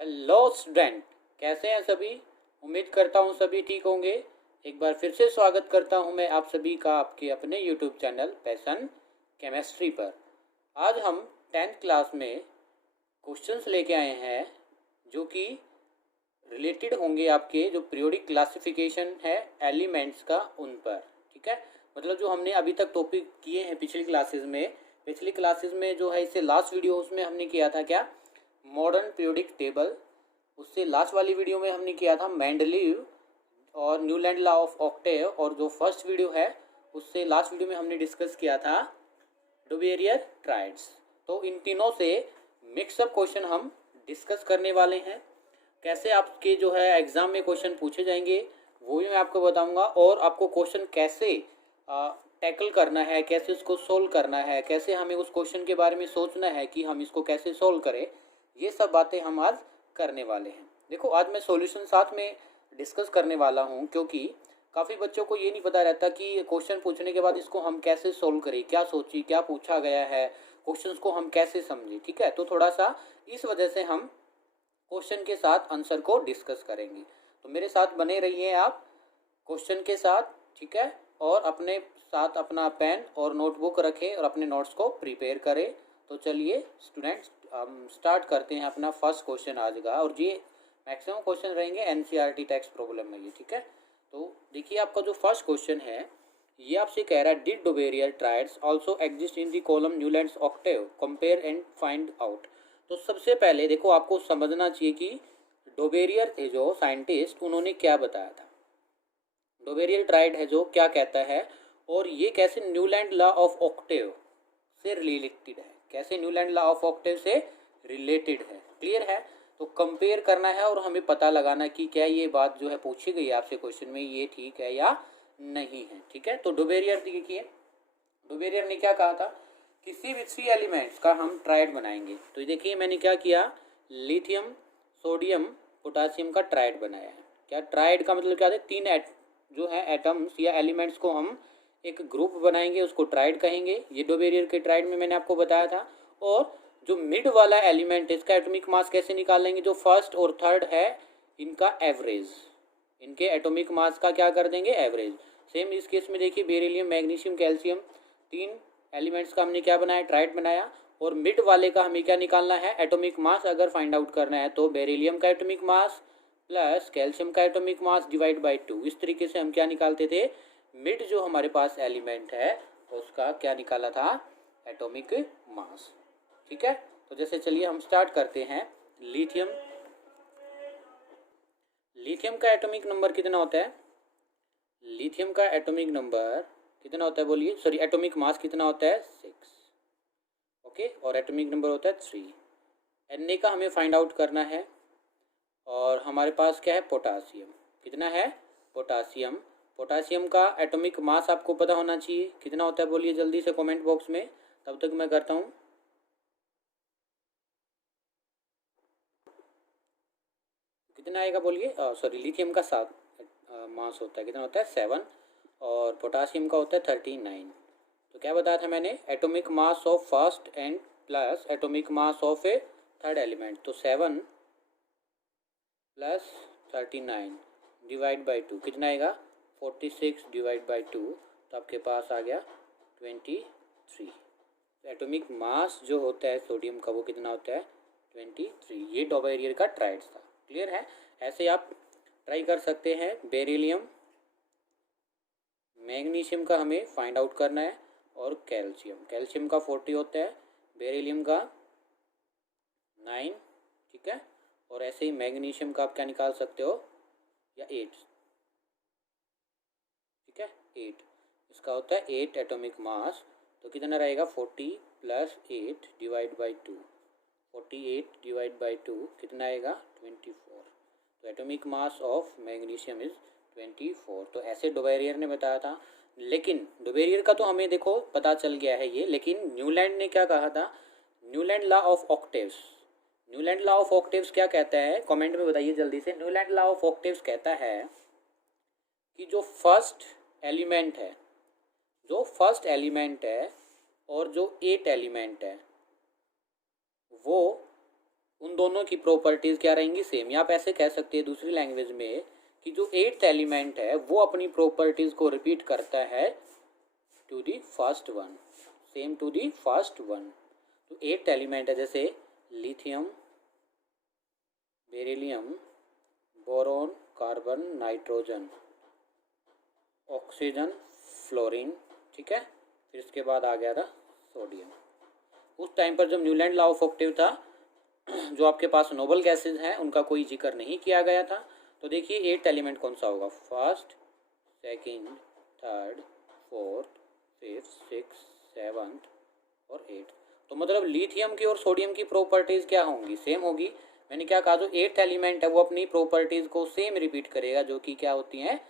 Hello student, कैसे हैं सभी। उम्मीद करता हूँ सभी ठीक होंगे। एक बार फिर से स्वागत करता हूँ मैं आप सभी का आपके अपने यूट्यूब चैनल पैशन केमिस्ट्री पर। आज हम 10th क्लास में क्वेश्चंस लेके आए हैं जो कि रिलेटेड होंगे आपके जो पीरियोडिक क्लासिफिकेशन है एलिमेंट्स का उन पर। ठीक है, मतलब जो हमने अभी तक टॉपिक किए हैं पिछली क्लासेस में जो है, इससे लास्ट वीडियो उसमें हमने किया था क्या, मॉडर्न पीरियोडिक टेबल। उससे लास्ट वाली वीडियो में हमने किया था मेंडलीव और न्यूलैंड लॉ ऑफ ऑक्टेव। और जो फर्स्ट वीडियो है उससे लास्ट वीडियो में हमने डिस्कस किया था डुबेरियर ट्राइड्स। तो इन तीनों से मिक्सअप क्वेश्चन हम डिस्कस करने वाले हैं। कैसे आपके जो है एग्ज़ाम में क्वेश्चन पूछे जाएंगे वो भी मैं आपको बताऊंगा, और आपको क्वेश्चन कैसे टैकल करना है, कैसे उसको सोल्व करना है, कैसे हमें उस क्वेश्चन के बारे में सोचना है कि हम इसको कैसे सोल्व करें, ये सब बातें हम आज करने वाले हैं। देखो, आज मैं सॉल्यूशन साथ में डिस्कस करने वाला हूँ, क्योंकि काफ़ी बच्चों को ये नहीं पता रहता कि क्वेश्चन पूछने के बाद इसको हम कैसे सोल्व करें, क्या सोची, क्या पूछा गया है, क्वेश्चंस को हम कैसे समझें। ठीक है, तो थोड़ा सा इस वजह से हम क्वेश्चन के साथ आंसर को डिस्कस करेंगे। तो मेरे साथ बने रहिए आप क्वेश्चन के साथ। ठीक है, और अपने साथ अपना पेन और नोटबुक रखें और अपने नोट्स को प्रिपेयर करें। तो चलिए स्टूडेंट्स, हम स्टार्ट करते हैं अपना फर्स्ट क्वेश्चन आज का। और ये मैक्सिमम क्वेश्चन रहेंगे एनसीईआरटी टेक्स्ट प्रॉब्लम में ये। ठीक है, तो देखिए आपका जो फर्स्ट क्वेश्चन है ये आपसे कह रहा है, did Dobereiner triads also exist in the column Newlands octave, compare and find out. तो सबसे पहले देखो, आपको समझना चाहिए कि डुबेरियर थे जो साइंटिस्ट, उन्होंने क्या बताया था। डुबेरियर ट्राइड है जो क्या कहता है, और ये कैसे न्यूलैंड लॉ ऑफ ऑक्टेव से रिलेटेड है, कैसे न्यूलैंड लॉ ऑफ ऑक्टेव से रिलेटेड है। क्लियर है, तो कंपेयर करना है और हमें पता लगाना कि क्या ये बात जो है पूछी गई है आपसे क्वेश्चन में, ये ठीक है या नहीं है। ठीक है, तो डुबेरियर देखिए, डुबेरियर ने क्या कहा था, किसी भी 3 एलिमेंट्स का हम ट्राइड बनाएंगे। तो देखिए मैंने क्या किया, लिथियम, सोडियम, पोटासियम का ट्राइड बनाया है। क्या ट्राइड का मतलब क्या है, 3 जो है एटम्स या एलिमेंट्स को हम एक ग्रुप बनाएंगे, उसको ट्राइड कहेंगे। ये डुबेरियर के ट्राइड में मैंने आपको बताया था। और जो मिड वाला एलिमेंट है इसका एटॉमिक मास कैसे निकालेंगे, जो फर्स्ट और थर्ड है इनका एवरेज, इनके एटॉमिक मास का क्या कर देंगे, एवरेज। सेम इस केस में देखिए, बेरिलियम, मैग्नीशियम, कैल्शियम, 3 एलिमेंट्स का हमने क्या बनाया, ट्राइड बनाया। और मिड वाले का हमें क्या निकालना है, एटॉमिक मास अगर फाइंड आउट करना है तो बेरिलियम का एटॉमिक मास प्लस कैल्शियम का एटॉमिक मास डिवाइड बाई 2। इस तरीके से हम क्या निकालते थे, मिड जो हमारे पास एलिमेंट है उसका क्या निकाला था, एटॉमिक मास। ठीक है, तो जैसे चलिए हम स्टार्ट करते हैं। लिथियम, लिथियम का एटॉमिक नंबर कितना होता है, लिथियम का एटॉमिक नंबर कितना होता है बोलिए, सॉरी एटॉमिक मास कितना होता है, 6। ओके, और एटॉमिक नंबर होता है 3। Na का हमें फाइंड आउट करना है। और हमारे पास क्या है, पोटासियम, कितना है, पोटासियम। पोटासियम का एटॉमिक मास आपको पता होना चाहिए, कितना होता है बोलिए जल्दी से कमेंट बॉक्स में, तब तक मैं करता हूँ। कितना आएगा बोलिए, सॉरी लिथियम का 7 मास होता है, कितना होता है, 7। और पोटासियम का होता है 39। तो क्या बताया था मैंने, atomic mass of first and plus atomic mass of A third element. तो 7 प्लस 39 डिवाइड बाई 2 कितना आएगा, 46 डिवाइड बाई 2। तो आपके पास आ गया 23। एटॉमिक मास जो होता है सोडियम का वो कितना होता है, 23। ये डुबेरियर का ट्राइड्स था। क्लियर है, ऐसे आप ट्राई कर सकते हैं। बेरिलियम, मैग्नीशियम का हमें फाइंड आउट करना है, और कैल्शियम, कैल्शियम का 40 होता है, बेरिलियम का 9। ठीक है, और ऐसे ही मैग्नीशियम का आप क्या निकाल सकते हो, या 8। ठीक है, 8, इसका होता है 8 एटॉमिक मास। तो कितना रहेगा, 40 plus 8 divide by 2, 48 divide by 2 कितना आएगा, 24। तो atomic mass of magnesium is 24। तो ऐसे डुबेरियर ने बताया था। लेकिन डुबेरियर का तो हमें देखो पता चल गया है ये, लेकिन न्यूलैंड ने क्या कहा था, Newland law of octaves. Newland law of octaves क्या कहता है, कमेंट में बताइए जल्दी से। न्यूलैंड लॉ ऑफ ऑक्टेव्स कहता है कि जो फर्स्ट एलिमेंट है, जो फर्स्ट एलिमेंट है और जो 8 एलिमेंट है वो उन दोनों की प्रॉपर्टीज़ क्या रहेंगी, सेम। या आप ऐसे कह सकते हैं दूसरी लैंग्वेज में कि जो 8th एलिमेंट है वो अपनी प्रॉपर्टीज़ को रिपीट करता है to the first one, same to the first one. तो 8th एलिमेंट है जैसे lithium, beryllium, boron, carbon, nitrogen, oxygen, fluorine, ठीक है। फिर इसके बाद आ गया था सोडियम। उस टाइम पर जब न्यूलैंड लॉ ऑफ ऑक्टेव था, जो आपके पास नोबल गैसेज हैं उनका कोई जिक्र नहीं किया गया था। तो देखिए 8th एलिमेंट कौन सा होगा, first, second, third, fourth, fifth, six, seventh और 8th। तो मतलब लिथियम की और सोडियम की प्रॉपर्टीज़ क्या होंगी, सेम होगी। मैंने क्या कहा, जो 8th एलिमेंट है वो अपनी प्रॉपर्टीज़ को सेम रिपीट करेगा, जो कि क्या होती हैं,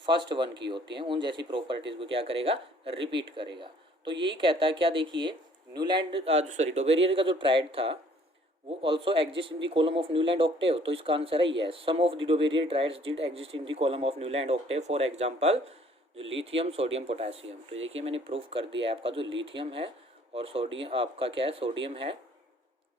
फर्स्ट वन की होती हैं, उन जैसी प्रॉपर्टीज़ को क्या करेगा, रिपीट करेगा। तो यही कहता है क्या, देखिए डोबेरियर का जो ट्राइड था वो also exist in the column of Newland octave. तो इसका आंसर है yes, some of the Dobereiner triads did exist in the column of Newland octave, for example जो लिथियम, सोडियम, पोटेशियम। तो देखिए मैंने प्रूफ कर दिया है, आपका जो लिथियम है और सोडियम, आपका क्या है, सोडियम है,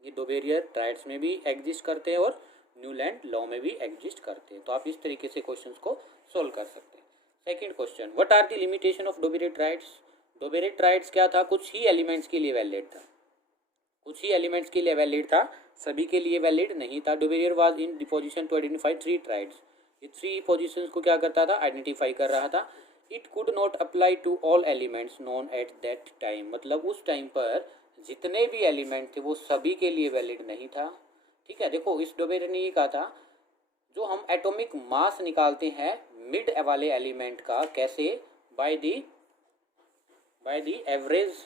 ये डोबेरियर ट्राइड्स में भी एग्जिस्ट करते हैं और न्यूलैंड लॉ में भी एग्जिस्ट करते हैं। तो आप इस तरीके से क्वेश्चंस को सोल्व कर सकते हैं। Second question, what are the limitation of Dobereiner triads. Dobereiner triads क्या था, कुछ ही एलिमेंट्स के लिए वैलिड था, कुछ ही एलिमेंट्स के लिए वैलिड था, सभी के लिए वैलिड नहीं था। Dobereiner was in position to identify 3 triads. ये 3 पोजीशंस को क्या करता था, आइडेंटिफाई कर रहा था। It could not apply to all elements known at that time, मतलब उस टाइम पर जितने भी एलिमेंट थे वो सभी के लिए वैलिड नहीं था, ठीक है। देखो इस डोबेरियर ने ये कहा था, जो हम एटॉमिक मास निकालते हैं मिड वाले एलिमेंट का, कैसे, by the average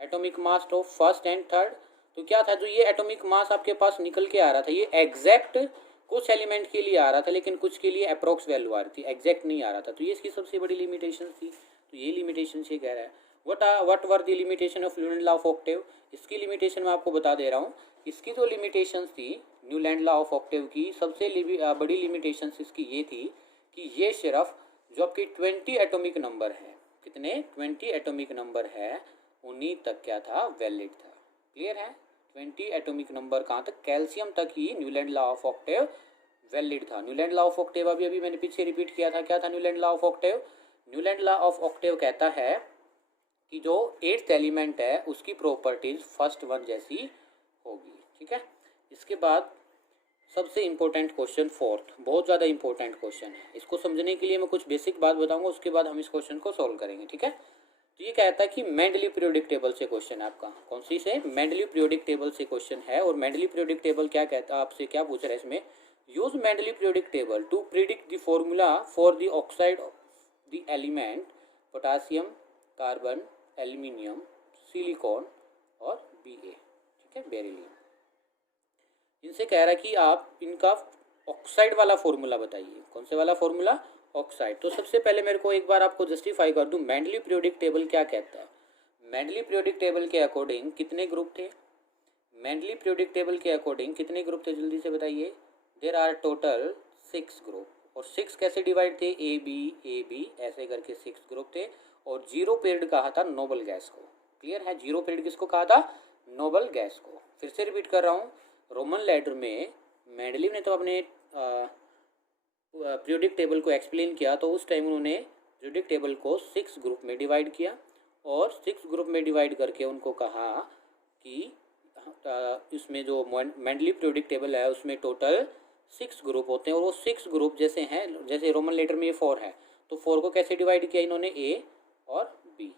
atomic mass of first and third. तो क्या था, जो ये एटॉमिक मास आपके पास निकल के आ रहा था, ये एग्जैक्ट कुछ एलिमेंट के लिए आ रहा था, लेकिन कुछ के लिए अप्रोक्स वैल्यू आ रही थी, एग्जैक्ट नहीं आ रहा था। तो ये इसकी सबसे बड़ी लिमिटेशन थी। तो ये लिमिटेशन से कह रहा है। What were the limitation of Newland law of octave. इसकी लिमिटेशन मैं आपको बता दे रहा हूँ। इसकी जो लिमिटेशन थी न्यूलैंड लॉ ऑफ ऑक्टेव की, सबसे बड़ी लिमिटेशन इसकी ये थी कि ये सिर्फ जो आपकी 20 एटॉमिक नंबर है, कितने, 20 एटॉमिक नंबर है, उन्हीं तक क्या था, वैलिड था। क्लियर है, 20 एटॉमिक नंबर कहाँ तक, कैल्शियम तक ही Newland law of octave valid था। न्यूलैंड लॉ ऑफ ऑक्टेव अभी मैंने पीछे रिपीट किया था, क्या था Newland law of octave. Newland law of octave कहता है कि जो 8th एलिमेंट है उसकी प्रॉपर्टीज फर्स्ट वन जैसी होगी, ठीक है। इसके बाद सबसे इंपॉर्टेंट क्वेश्चन, फोर्थ, बहुत ज़्यादा इंपॉर्टेंट क्वेश्चन है। इसको समझने के लिए मैं कुछ बेसिक बात बताऊंगा, उसके बाद हम इस क्वेश्चन को सॉल्व करेंगे, ठीक है। तो ये कहता है कि मेंडली पीरियोडिक टेबल से क्वेश्चन है आपका, कौन सी से, मेंडली पीरियोडिक टेबल से क्वेश्चन है। और मेंडली पीरियोडिक टेबल क्या कहता है, आपसे क्या पूछ रहा है इसमें, use Mendeleev periodic table to predict the formula for the oxide of the element potassium, carbon, aluminium, silicon और Ba, ठीक है, बेरिलियम। इनसे कह रहा है कि आप इनका ऑक्साइड वाला फॉर्मूला बताइए। कौन से वाला फॉर्मूला, ऑक्साइड। तो सबसे पहले मेरे को एक बार आपको जस्टिफाई कर दूं, मेंडली पीरियोडिक टेबल क्या कहता है। मेंडली पीरियोडिक टेबल के अकॉर्डिंग कितने ग्रुप थे, मेंडली पीरियोडिक टेबल के अकॉर्डिंग कितने ग्रुप थे, जल्दी से बताइए। देयर आर टोटल 6 ग्रुप, और 6 कैसे डिवाइड थे, ए बी ऐसे करके 6 ग्रुप थे। और 0 पीरियड कहा था नोबल गैस को। क्लियर है, 0 पीरियड किसको कहा था, नोबल गैस को। फिर से रिपीट कर रहा हूँ, रोमन लेटर में मेंडलीव ने तो अपने पीरियोडिक टेबल को एक्सप्लेन किया, तो उस टाइम उन्होंने पीरियोडिक टेबल को 6 ग्रुप में डिवाइड किया, और 6 ग्रुप में डिवाइड करके उनको कहा कि इसमें जो मेंडली पीरियोडिक टेबल है उसमें टोटल 6 ग्रुप होते हैं, और वो 6 ग्रुप जैसे हैं, जैसे रोमन लेटर में ये 4 है, तो 4 को कैसे डिवाइड किया इन्होंने, ए और बी।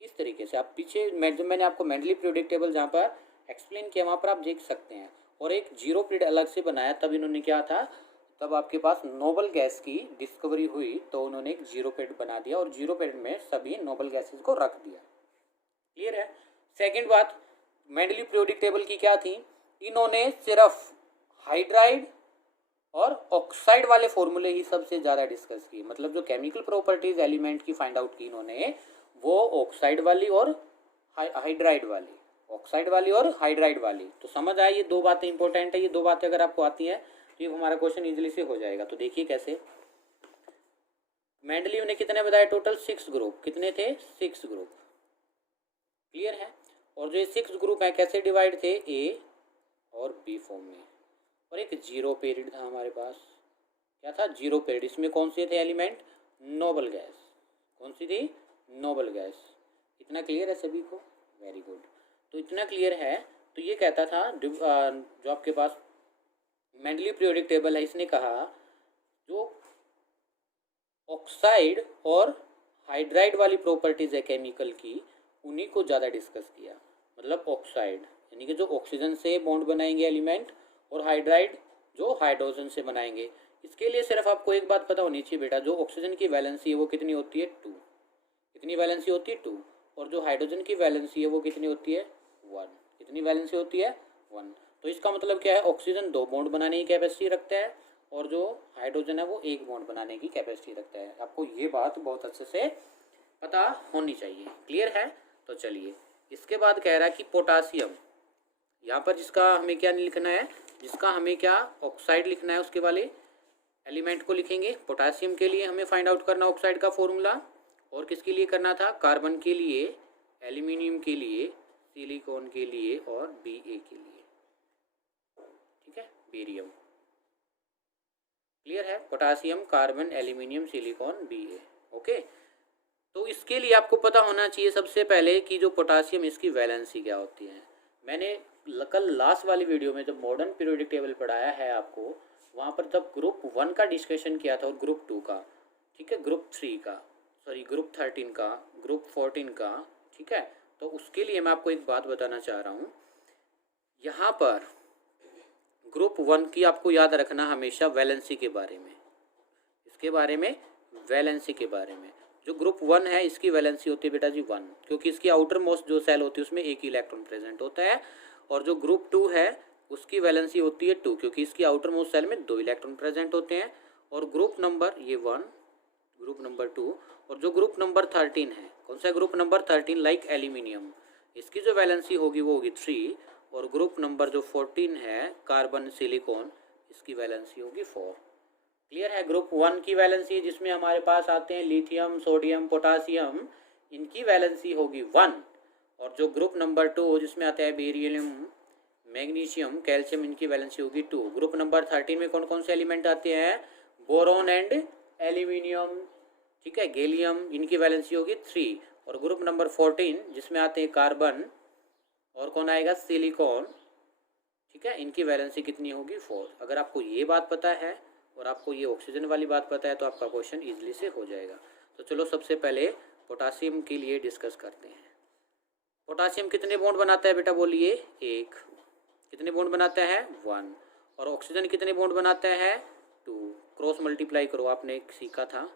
इस तरीके से आप पीछे जो मैंने आपको मेंडली पीरियोडिक टेबल जहाँ पर एक्सप्लेन किया वहाँ पर आप देख सकते हैं। और एक 0 पीरियड अलग से बनाया, तब इन्होंने क्या था, तब आपके पास नोबल गैस की डिस्कवरी हुई, तो उन्होंने एक 0 पीरियड बना दिया, और 0 पीरियड में सभी नोबल गैसेस को रख दिया। क्लियर है। सेकंड बात, मेंडली पीरियोडिक टेबल की क्या थी, इन्होंने सिर्फ हाइड्राइड और ऑक्साइड वाले फॉर्मूले ही सबसे ज़्यादा डिस्कस किए। मतलब जो केमिकल प्रॉपर्टीज एलिमेंट की फाइंड आउट की इन्होंने, वो ऑक्साइड वाली और हाइड्राइड वाली, ऑक्साइड वाली और हाइड्राइड वाली। तो समझ आया, ये 2 बातें इंपॉर्टेंट है। ये 2 बातें अगर आपको आती हैं तो ये हमारा क्वेश्चन इजीली से हो जाएगा। तो देखिए कैसे, मेंडलीव ने कितने बताया, टोटल 6 ग्रुप, कितने थे, 6 ग्रुप। क्लियर है। और जो ये 6 ग्रुप है कैसे डिवाइड थे, ए और बी फॉर्म में। और एक जीरो पीरियड था हमारे पास। क्या था? Zero period. इसमें कौन से थे एलिमेंट? Noble gas. कौन सी थी? Noble gas. इतना क्लियर है सभी को? Very good. तो इतना क्लियर है तो ये कहता था जो आपके पास मेंडली पीरियोडिक टेबल है, इसने कहा जो ऑक्साइड और हाइड्राइड वाली प्रॉपर्टीज है केमिकल की, उन्हीं को ज़्यादा डिस्कस किया। मतलब ऑक्साइड यानी कि जो ऑक्सीजन से बॉन्ड बनाएंगे एलिमेंट, और हाइड्राइड जो हाइड्रोजन से बनाएंगे। इसके लिए सिर्फ आपको एक बात पता होनी चाहिए बेटा, जो ऑक्सीजन की वैलेंसी है वो कितनी होती है? 2। कितनी वैलेंसी होती है? 2। और जो हाइड्रोजन की वैलेंसी है वो कितनी होती है? 1। कितनी वैलेंसी होती है? 1। तो इसका मतलब क्या है? ऑक्सीजन 2 बॉन्ड बनाने की कैपेसिटी रखता है और जो हाइड्रोजन है वो 1 बॉन्ड बनाने की कैपेसिटी रखता है। आपको ये बात बहुत अच्छे से पता होनी चाहिए। क्लियर है? तो चलिए, इसके बाद कह रहा है कि पोटासियम, यहाँ पर जिसका हमें क्या लिखना है, जिसका हमें क्या ऑक्साइड लिखना है, उसके वाले एलिमेंट को लिखेंगे। पोटासियम के लिए हमें फाइंड आउट करना ऑक्साइड का फॉर्मूला, और किसके लिए करना था? कार्बन के लिए, एल्यूमिनियम के लिए, सिलिकॉन के लिए और Ba के लिए। ठीक है, बेरियम। क्लियर है? Potassium, carbon, aluminium, silicon, Ba। Okay. तो इसके लिए आपको पता होना चाहिए सबसे पहले कि जो पोटासियम, इसकी वैलेंसी क्या होती है। मैंने कल लास्ट वाली वीडियो में जब मॉडर्न पीरियोडिक टेबल पढ़ाया है आपको, वहाँ पर तब ग्रुप 1 का डिस्कशन किया था और ग्रुप 2 का, ठीक है, ग्रुप 3 का, सॉरी ग्रुप 13 का, ग्रुप 14 का। ठीक है, तो उसके लिए मैं आपको एक बात बताना चाह रहा हूँ। यहाँ पर ग्रुप 1 की आपको याद रखना हमेशा वैलेंसी के बारे में, इसके बारे में, वैलेंसी के बारे में। जो ग्रुप 1 है इसकी वैलेंसी होती है बेटा जी 1, क्योंकि इसकी आउटर मोस्ट जो सेल होती है उसमें एक ही इलेक्ट्रॉन प्रेजेंट होता है। और जो ग्रुप 2 है उसकी वैलेंसी होती है 2, क्योंकि इसकी आउटर मोस्ट सेल में 2 इलेक्ट्रॉन प्रेजेंट होते हैं। और ग्रुप नंबर ये 1, ग्रुप नंबर 2, और जो ग्रुप नंबर 13 है, कौन सा ग्रुप नंबर 13? लाइक एल्यूमिनियम, इसकी जो वैलेंसी होगी वो होगी 3। और ग्रुप नंबर जो 14 है, कार्बन, सिलिकॉन, इसकी वैलेंसी होगी 4। क्लियर है? ग्रुप 1 की वैलेंसी जिसमें हमारे पास आते हैं लिथियम, सोडियम, पोटासियम, इनकी वैलेंसी होगी 1। और जो ग्रुप नंबर 2 जिसमें आता है बेरियम, मैग्नीशियम, कैल्शियम, इनकी वैलेंसी होगी 2। ग्रुप नंबर 13 में कौन कौन से एलिमेंट आते हैं? बोरोन एंड एल्यूमिनियम, ठीक है, गैलियम, इनकी वैलेंसी होगी 3। और ग्रुप नंबर 14 जिसमें आते हैं कार्बन और कौन आएगा? सिलिकॉन, ठीक है, इनकी वैलेंसी कितनी होगी? 4। अगर आपको ये बात पता है और आपको ये ऑक्सीजन वाली बात पता है तो आपका क्वेश्चन इजीली से हो जाएगा। तो चलो सबसे पहले पोटासियम के लिए डिस्कस करते हैं। पोटासियम कितने बॉन्ड बनाता है बेटा? बोलिए। 1। कितने बॉन्ड बनाता है? 1। और ऑक्सीजन कितने बॉन्ड बनाता है? 2। क्रॉस मल्टीप्लाई करो, आपने सीखा था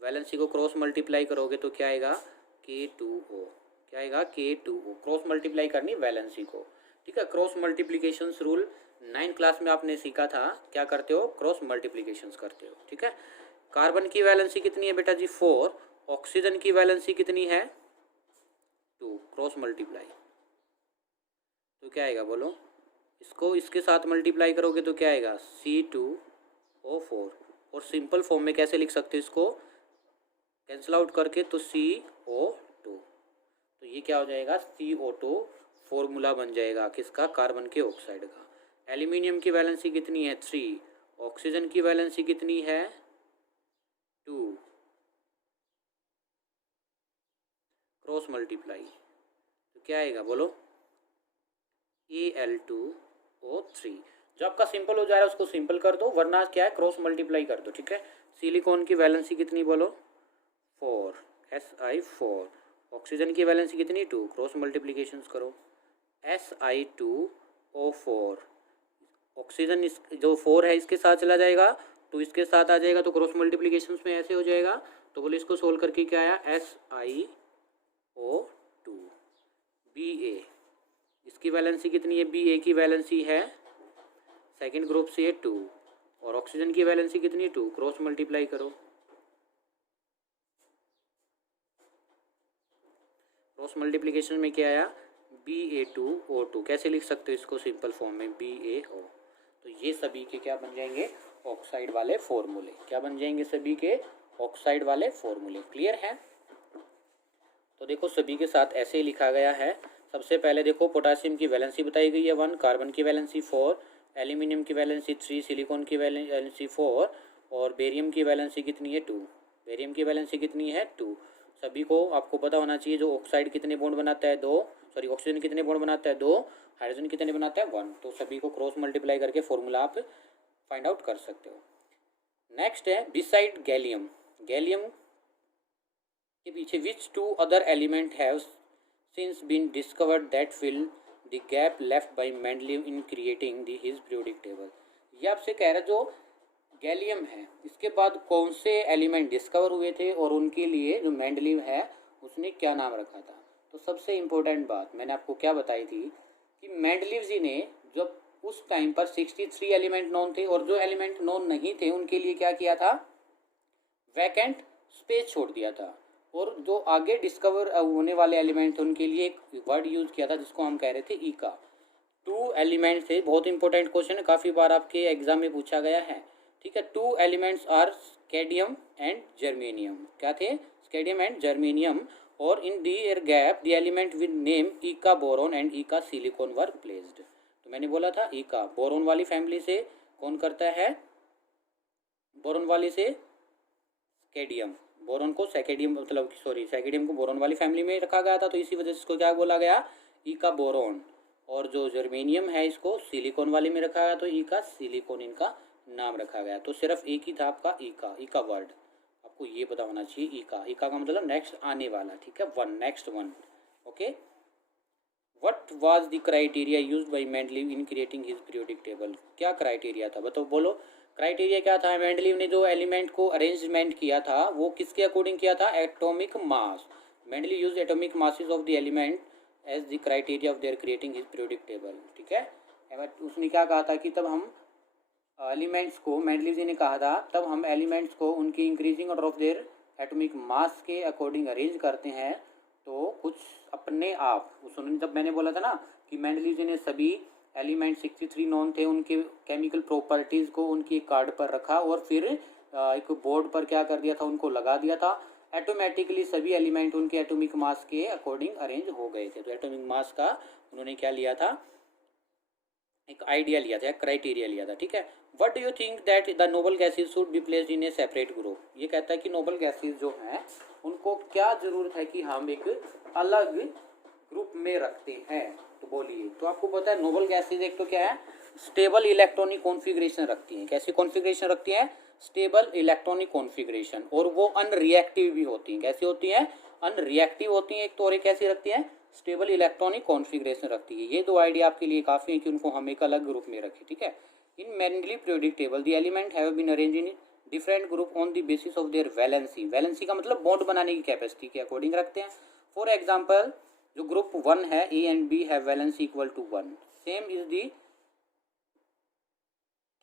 वैलेंसी को क्रॉस मल्टीप्लाई करोगे तो क्या आएगा? K2O। क्या आएगा? K2O। क्रॉस मल्टीप्लाई करनी वैलेंसी को, ठीक है। क्रॉस मल्टीप्लीकेशन रूल 9 क्लास में आपने सीखा था, क्या करते हो? क्रॉस मल्टीप्लीकेशन करते हो, ठीक है। कार्बन की वैलेंसी कितनी है बेटा जी? 4। ऑक्सीजन की वैलेंसी कितनी है? 2। क्रॉस मल्टीप्लाई तो क्या आएगा बोलो? इसको इसके साथ मल्टीप्लाई करोगे तो क्या आएगा? C2O4। और सिंपल फॉर्म में कैसे लिख सकते हो इसको? कैंसिल आउट करके, तो CO2। तो ये क्या हो जाएगा? CO2 फॉर्मूला बन जाएगा किसका? कार्बन के ऑक्साइड का। एल्यूमिनियम की वैलेंसी कितनी है? 3। ऑक्सीजन की वैलेंसी कितनी है? 2। क्रॉस मल्टीप्लाई तो क्या आएगा बोलो? Al2O3। जो आपका सिंपल हो जा रहा है उसको सिंपल कर दो, वरना क्या है? क्रॉस मल्टीप्लाई कर दो, ठीक है। सिलिकॉन की वैलेंसी कितनी बोलो? 4। Si4। ऑक्सीजन की वैलेंसी कितनी? 2। क्रॉस मल्टीप्लीकेशन करो, Si2O4। ऑक्सीजन इस जो 4 है इसके साथ चला जाएगा, 2 इसके साथ आ जाएगा, तो क्रॉस मल्टीप्लीकेशन में ऐसे हो जाएगा। तो बोले इसको सोल्व करके क्या आया? SiO2। Ba, इसकी वैलेंसी कितनी है? Ba की वैलेंसी है सेकेंड ग्रुप से 2। और ऑक्सीजन की वैलेंसी कितनी? 2। क्रॉस मल्टीप्लाई करो, क्रॉस मल्टीप्लिकेशन में क्या आया? Ba2O2। कैसे लिख सकते हो इसको सिंपल फॉर्म में? BaO। तो ये सभी के क्या बन जाएंगे? ऑक्साइड वाले फॉर्मूले। क्या बन जाएंगे? सभी के ऑक्साइड वाले फॉर्मूले। क्लियर है? तो देखो सभी के साथ ऐसे ही लिखा गया है। सबसे पहले देखो पोटासियम की वैलेंसी बताई गई है 1, कार्बन की वैलेंसी 4, एल्यूमिनियम की वैलेंसी 3, सिलिकॉन की वैलेंसी 4 और बेरियम की वैलेंसी कितनी है 2। बेरियम की वैलेंसी कितनी है 2। सभी को आपको पता होना चाहिए जो ऑक्साइड कितने बॉन्ड बनाता है 2, सॉरी ऑक्सीजन कितने बॉन्ड बनाता है 2, हाइड्रोजन कितने बनाता है 1। तो सभी को क्रॉस मल्टीप्लाई करके फॉर्मूला आप फाइंड आउट कर सकते हो। नेक्स्ट है बिसाइड गैलियम। गैलियम के पीछे which two other element have since been discovered that fill the gap left by Mendeleev in creating the his periodic table. ये आपसे कह रहा है जो गैलियम है इसके बाद कौन से एलिमेंट डिस्कवर हुए थे और उनके लिए जो मेंडलीव है उसने क्या नाम रखा था। तो सबसे इम्पोर्टेंट बात मैंने आपको क्या बताई थी कि मेंडलीव जी ने जब उस टाइम पर 63 एलिमेंट नोन थे और जो एलिमेंट नोन नहीं थे उनके लिए क्या किया था, वैकेंट स्पेस छोड़ दिया था। और जो आगे डिस्कवर होने वाले एलिमेंट थे उनके लिए एक वर्ड यूज किया था जिसको हम कह रहे थे ईका। 2 एलिमेंट थे, बहुत इंपॉर्टेंट क्वेश्चन है, काफ़ी बार आपके एग्जाम में पूछा गया है। ठीक है, 2 elements are scandium and germanium. क्या थे, स्कैडियम एंड जर्मेनियम। और in their gap the element with name eka boron and eka silicon were placed. तो मैंने बोला था ईका बोरोन वाली फैमिली से कौन करता है, बोरोन वाली से स्कैडियम, बोरोन को सैकेडियम मतलब सॉरी सैकेडियम को बोरोन वाली फैमिली में रखा गया था तो इसी वजह से इसको क्या बोला गया, ईका बोरोन। और जो जर्मेनियम है इसको सिलिकॉन वाले में रखा गया तो ईका सिलिकॉन इनका नाम रखा गया। तो सिर्फ एक ही था आपका ईका, ईका वर्ड आपको ये पता होना चाहिए। ईका, ईका का मतलब नेक्स्ट आने वाला। ठीक है, one, next one. Okay, what was the criteria used by Mendeleev in creating his periodic table. क्या क्राइटेरिया था बताओ, बोलो क्राइटेरिया क्या था। मेंडलीव ने जो एलिमेंट को अरेंजमेंट किया था वो किसके अकॉर्डिंग किया था, atomic mass. Mendeleev used atomic masses of the element as the criteria of their creating his periodic table. ठीक है, उसने क्या कहा था कि तब हम एलिमेंट्स को, मेंडलीव जी ने कहा था तब हम एलिमेंट्स को उनकी increasing order of their atomic mass के अकॉर्डिंग अरेंज करते हैं तो कुछ अपने आप। उसने जब मैंने बोला था ना कि मेंडलीव जी ने सभी एलिमेंट 63 नॉन थे उनके केमिकल प्रॉपर्टीज़ को उनकी कार्ड पर रखा और फिर एक बोर्ड पर क्या कर दिया था, उनको लगा दिया था। ऑटोमेटिकली सभी एलिमेंट उनके एटॉमिक मास के अकॉर्डिंग अरेंज हो गए थे। तो एटॉमिक मास का उन्होंने क्या लिया था, एक आइडिया लिया था, एक क्राइटेरिया लिया था। ठीक है, what do you think that the noble gases should be placed in A separate group. ये कहता है कि नोबल गैसेज जो हैं उनको क्या जरूरत है कि हम एक अलग ग्रुप में रखते हैं। तो बोलिए, तो आपको पता है नोबल गैसेज एक तो क्या है, स्टेबल इलेक्ट्रॉनिक कॉन्फ़िगरेशन रखती हैं। कैसी कॉन्फ़िगरेशन रखती हैं, स्टेबल इलेक्ट्रॉनिक कॉन्फ़िगरेशन। और वो अनरिएक्टिव भी होती हैं। कैसी होती हैं, अनरिएक्टिव होती हैं एक तो, और एक कैसी रखती हैं, स्टेबल इलेक्ट्रॉनिक कॉन्फ़िगरेशन रखती है। ये दो आइडिया आपके लिए काफ़ी है कि उनको हम एक अलग ग्रुप में रखें। ठीक है, in Mendeleev periodic table the element have been arrange in different group on the basis of their valency. Valency का मतलब बॉन्ड बनाने की कैपेसिटी के अकॉर्डिंग रखते हैं। फॉर एग्जाम्पल जो ग्रुप 1 है, A and B have valency equal to 1। Same is the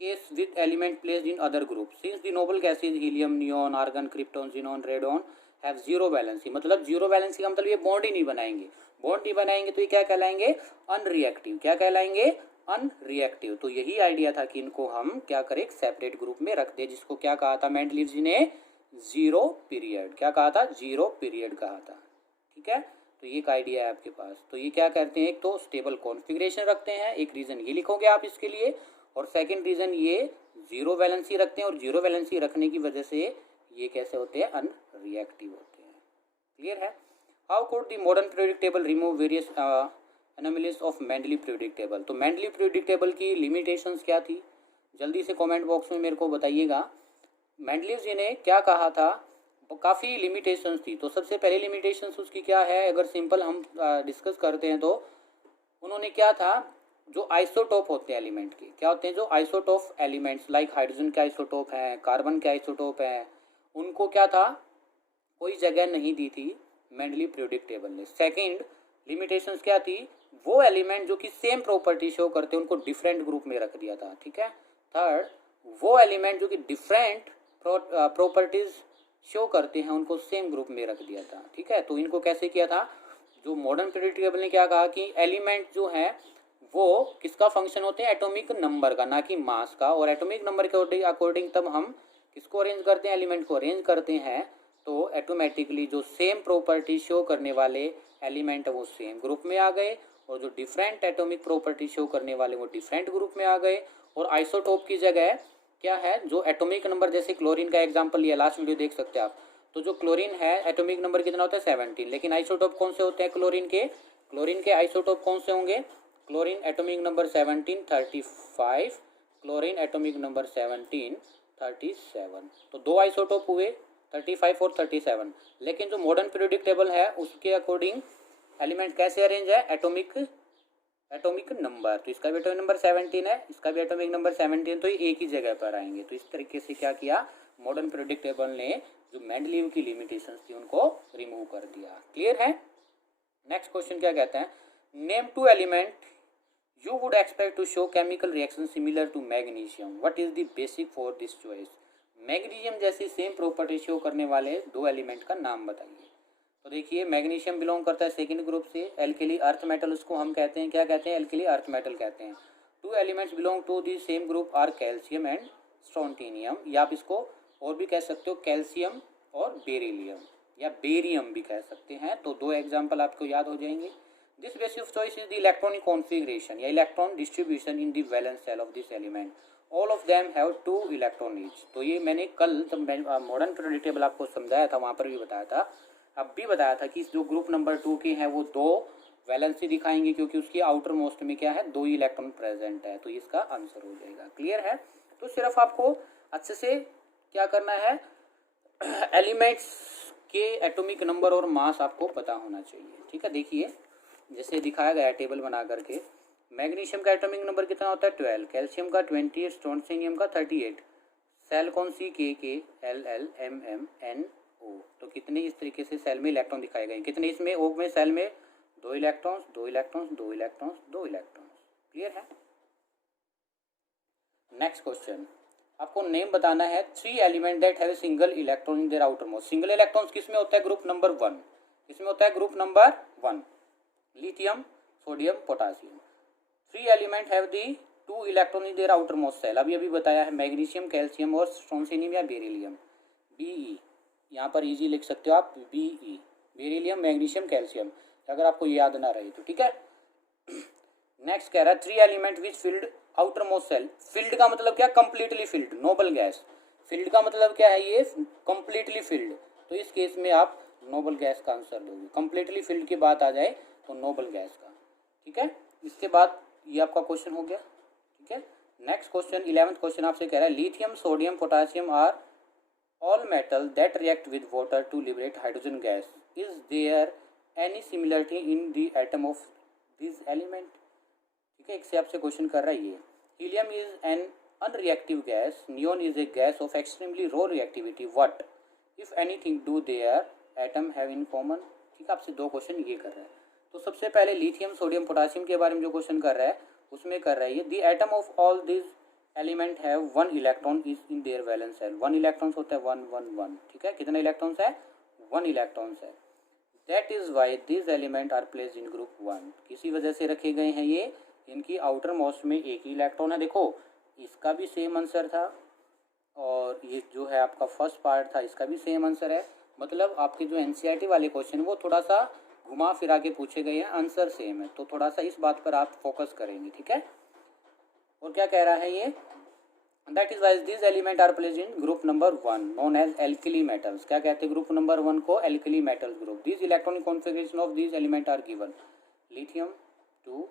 case with element placed in other group since the noble gases helium, neon, argon, krypton, xenon, radon have zero valency. मतलब zero valency का मतलब ये bond ही नहीं बनाएंगे। Bond नहीं बनाएंगे तो ये क्या कहलाएंगे, अनरिएक्टिव। क्या कहलाएंगे, अनरिएक्टिव। तो यही आइडिया था कि इनको हम क्या करें, एक सेपरेट ग्रुप में रख दे, जिसको क्या कहा था मेंडलीव जी ने, जीरो पीरियड। क्या कहा था, जीरो पीरियड कहा था। ठीक है, तो ये एक आइडिया है आपके पास। तो ये क्या करते हैं, एक तो स्टेबल कॉन्फ़िगरेशन रखते हैं, एक रीज़न ये लिखोगे आप इसके लिए, और सेकंड रीज़न ये जीरो वैलेंसी रखते हैं। और जीरो वैलेंसी रखने की वजह से ये कैसे होते हैं, अनरिएक्टिव होते हैं। क्लियर है। How could the modern periodic table remove various anomalies of Mendeleev periodic table. तो मेंडलीव पीरियोडिक टेबल की लिमिटेशंस क्या थी, जल्दी से कमेंट बॉक्स में मेरे को बताइएगा। मेंडलीव जी ने क्या कहा था, काफ़ी लिमिटेशंस थी। तो सबसे पहले लिमिटेशंस उसकी क्या है, अगर सिंपल हम डिस्कस करते हैं तो उन्होंने क्या था, जो आइसोटोप होते हैं एलिमेंट के, क्या होते हैं जो आइसोटोप एलिमेंट्स लाइक हाइड्रोजन के आइसोटोप हैं, कार्बन के आइसोटोप हैं, उनको क्या था, कोई जगह नहीं दी थी मेंडलीव पीरियोडिक टेबल ने। सेकंड लिमिटेशंस क्या थी, वो एलिमेंट जो कि सेम प्रॉपर्टी शो करते हैं उनको डिफरेंट ग्रुप में रख दिया था। ठीक है। थर्ड, वो एलिमेंट जो कि डिफरेंट प्रॉपर्टीज शो करते हैं उनको सेम ग्रुप में रख दिया था। ठीक है, तो इनको कैसे किया था, जो मॉडर्न पीरियोडिक टेबल ने क्या कहा कि एलिमेंट जो है वो किसका फंक्शन होते हैं, एटॉमिक नंबर का, ना कि मास का। और एटॉमिक नंबर के अकॉर्डिंग तब हम किसको अरेंज करते हैं, एलिमेंट को अरेंज करते हैं। तो ऑटोमेटिकली जो सेम प्रॉपर्टी शो करने वाले एलिमेंट है वो सेम ग्रुप में आ गए, और जो डिफरेंट एटॉमिक प्रॉपर्टी शो करने वाले वो डिफरेंट ग्रुप में आ गए। और आइसोटोप की जगह क्या है, जो एटॉमिक नंबर, जैसे क्लोरीन का एग्जांपल लिया, लास्ट वीडियो देख सकते हैं आप। तो जो क्लोरीन है एटॉमिक नंबर कितना होता है 17, लेकिन आइसोटोप कौन से होते हैं क्लोरीन के आइसोटोप कौन से होंगे, chlorine atomic number 17 35, chlorine atomic number 17 37। तो दो आइसोटोप हुए 35 और 37। लेकिन जो मॉडर्न पीरियोडिक टेबल है उसके अकॉर्डिंग एलिमेंट कैसे अरेंज है, एटॉमिक नंबर। तो इसका भी एटॉमिक नंबर 17 है, इसका भी एटॉमिक नंबर 17, तो ये एक ही जगह पर आएंगे। तो इस तरीके से क्या किया मॉडर्न पीरियोडिक टेबल ने, जो मेंडलीव की लिमिटेशंस थी उनको रिमूव कर दिया। क्लियर है। नेक्स्ट क्वेश्चन क्या कहते हैं, name two element you would expect to show chemical reaction similar to magnesium, what is the basic for this choice. Magnesium जैसी सेम प्रॉपर्टी शो करने वाले दो एलिमेंट का नाम बताइए। तो देखिए मैग्नीशियम बिलोंग करता है सेकंड ग्रुप से, एल्कली अर्थ मेटल उसको हम कहते हैं, क्या कहते हैं, एल्कली अर्थ मेटल कहते हैं। Two elements belong to the same group are calcium and strontium, या आप इसको और भी कह सकते हो कैल्शियम और बेरिलियम, या बेरियम भी कह सकते हैं। तो दो एग्जाम्पल आपको याद हो जाएंगे। This basis of choice is the electronic configuration या electron distribution in the valence shell of this element, all of them have 2 electron each. तो ये मैंने कल जब मॉडर्न पीरियोडिक टेबल आपको समझाया था वहाँ पर भी बताया था, अब भी बताया था कि जो ग्रुप नंबर 2 के हैं वो दो वैलेंसी दिखाएंगे, क्योंकि उसकी आउटर मोस्ट में क्या है, 2 इलेक्ट्रॉन प्रेजेंट है। तो इसका आंसर हो जाएगा। क्लियर है। तो सिर्फ आपको अच्छे से क्या करना है, एलिमेंट्स के एटॉमिक नंबर और मास आपको पता होना चाहिए। ठीक है। देखिए जैसे दिखाया गया है टेबल बना करके, मैग्नीशियम का एटॉमिक नंबर कितना होता है 12, कैल्शियम का 20, स्ट्रोंटिनियम का 38, सेल कौन सी K L L M M N O. तो कितने इस तरीके से सेल में इलेक्ट्रॉन दिखाए गए, कितने इसमें ओ में सेल में 2 electrons 2 electrons 2 electrons 2 electrons. Clear है। नेक्स्ट क्वेश्चन, आपको नेम बताना है 3 element that have single electron in their outermost. Single electrons किसमें होता है, ग्रुप नंबर 1, किसमें होता है group number 1, lithium sodium potassium. 3 element have the 2 electron in their outermost shell, अभी बताया है मैग्नीशियम कैल्शियम और स्ट्रोंटिनियम या बेरिलियम, बीई, यहाँ पर इजी लिख सकते हो आप बीई, बेरिलियम मैग्नीशियम कैल्शियम, अगर आपको याद ना रहे तो। ठीक है। नेक्स्ट कह रहा है 3 element which filled outermost shell. Filled का मतलब क्या, completely filled, noble gas. Filled का मतलब क्या है, ये कंप्लीटली फिल्ड। तो इस केस में आप नोबल गैस का आंसर दोगे। कंप्लीटली फिल्ड की बात आ जाए तो नोबल गैस का। ठीक है। इसके बाद ये आपका क्वेश्चन हो गया। ठीक है। नेक्स्ट क्वेश्चन 11th क्वेश्चन आपसे कह रहा है lithium sodium potassium are all metal that react with water to liberate hydrogen gas. Is there any similarity in the atom of this element? ठीक है। इससे आपसे क्वेश्चन कर रहा है ये, helium is an unreactive gas, neon is a gas of extremely low reactivity, what if anything do their atom have in common। ठीक है। आपसे दो क्वेश्चन ये कर रहा है। तो सबसे पहले लिथियम सोडियम पोटासियम के बारे में जो क्वेश्चन कर रहा है उसमें कर रहा है ये, the atom of all this element है 1 electron is in their valence shell. 1 electrons होता है 1 1 1। ठीक है। कितने इलेक्ट्रॉन्स है, 1 इलेक्ट्रॉन्स है। That is why this element are placed in group 1, किसी वजह से रखे गए हैं ये, इनकी आउटर मोस्ट में एक ही इलेक्ट्रॉन है। देखो इसका भी सेम आंसर था, और ये जो है आपका फर्स्ट पार्ट था इसका भी सेम आंसर है। मतलब आपके जो एनसीईआरटी वाले क्वेश्चन वो थोड़ा सा घुमा फिरा के पूछे गए हैं, आंसर सेम है। तो थोड़ा सा इस बात पर आप फोकस करेंगे। ठीक है। और क्या कह रहा है ये, that is why this element are placed in group number 1 known as alkali metals. क्या कहते हैं ग्रुप नंबर 1 को, alkali metals group. This electronic configuration of this element are given, lithium 2,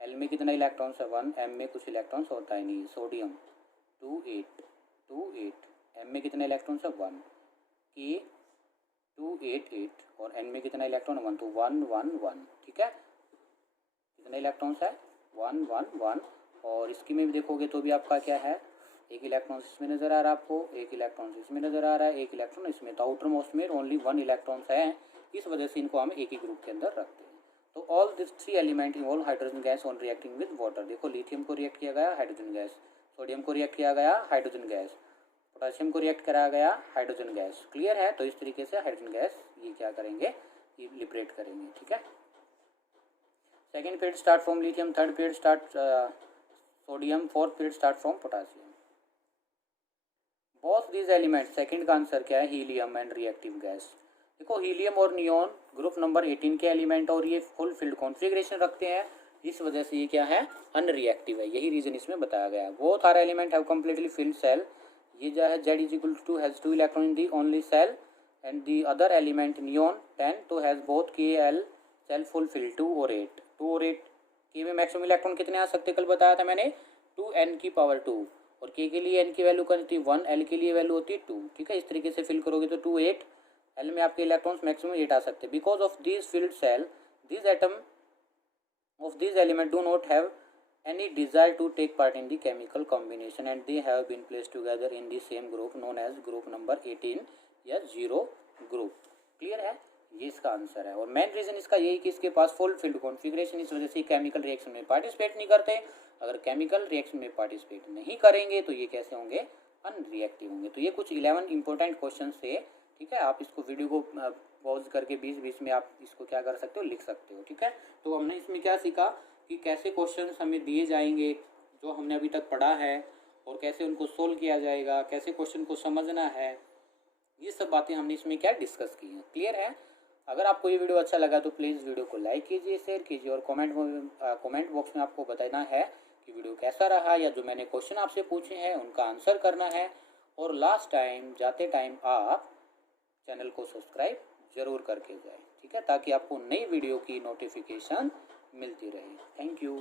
L में कितना इलेक्ट्रॉन्स है 1, एम में कुछ electrons होता ही नहीं, सोडियम 2 8 2 8, एम में कितने इलेक्ट्रॉन्स है 1, के 2 8 8, और एन में कितना इलेक्ट्रॉन 1, तो 1 1 1। ठीक है। कितने इलेक्ट्रॉन्स है 1 1 1। और इसकी में भी देखोगे तो भी आपका क्या है, एक इलेक्ट्रॉन इसमें नजर आ रहा है आपको, एक इलेक्ट्रॉन इसमें नजर आ रहा है, एक इलेक्ट्रॉन इसमें। तो आउटर मोस्ट में ओनली 1 इलेक्ट्रॉन्स है, इस वजह से इनको हम एक ही ग्रुप के अंदर रखते हैं। तो all this 3 element involve hydrogen gas on reacting with water. देखो लिथियम को रिएक्ट किया गया हाइड्रोजन गैस, सोडियम को रिएक्ट किया गया हाइड्रोजन गैस, पोटासियम को रिएक्ट कराया गया हाइड्रोजन गैस। क्लियर है। तो इस तरीके से हाइड्रोजन गैस ये क्या करेंगे, ये लिबरेट करेंगे। ठीक है। Second period start from lithium, third period start sodium, fourth period start from potassium. Both these element, second का आंसर क्या है, हीलियम एंड रिएक्टिव गैस। देखो हीलियम और नियॉन ग्रुप नंबर 18 के एलिमेंट और ये फुल फील्ड कॉन्फ़िगरेशन रखते हैं, इस वजह से ये क्या है, अनरिएक्टिव है। यही रीज़न इसमें बताया गया है। Both are element have completely filled shell, ये जो है Z is equal to has 2 electron in the only shell and the other element neon 10 तो has both KL shell full filled 2 और 8 के में मैक्सिमम इलेक्ट्रॉन कितने आ सकते, कल बताया था मैंने 2n की पावर 2, और के लिए n की वैल्यू क्या होती है 1, L के लिए वैल्यू होती है 2। ठीक है, इस तरीके से फिल करोगे तो 2 8, L में आपके इलेक्ट्रॉन्स मैक्सिमम 8 आ सकते हैं। Because of this filled shell this atom of these elements do not have any desire to take part in the chemical combination and they have been placed together in the same group known as group number 18 या 0 group. Clear है, ये इसका answer है। और main reason इसका यही कि इसके पास फुल फील्ड कॉन्फ़िगरेशन, इस वजह से केमिकल रिएक्शन में पार्टिसिपेट नहीं करते। अगर केमिकल रिएक्शन में पार्टिसिपेट नहीं करेंगे तो ये कैसे होंगे, अनरिएक्टिव होंगे। तो ये कुछ 11 इंपॉर्टेंट क्वेश्चन थे। ठीक है, आप इसको वीडियो को पॉज करके बीच में आप इसको क्या कर सकते हो, लिख सकते हो। ठीक है, तो हमने इसमें क्या सीखा कि कैसे क्वेश्चंस हमें दिए जाएंगे जो हमने अभी तक पढ़ा है, और कैसे उनको सोल्व किया जाएगा, कैसे क्वेश्चन को समझना है, ये सब बातें हमने इसमें क्या डिस्कस की हैं। क्लियर है। अगर आपको ये वीडियो अच्छा लगा तो प्लीज़ वीडियो को लाइक कीजिए, शेयर कीजिए, और कमेंट बॉक्स में आपको बताना है कि वीडियो कैसा रहा, या जो मैंने क्वेश्चन आपसे पूछे हैं उनका आंसर करना है। और लास्ट टाइम जाते टाइम आप चैनल को सब्सक्राइब ज़रूर करके जाएं। ठीक है, ताकि आपको नई वीडियो की नोटिफिकेशन मिलती रहे। Thank you.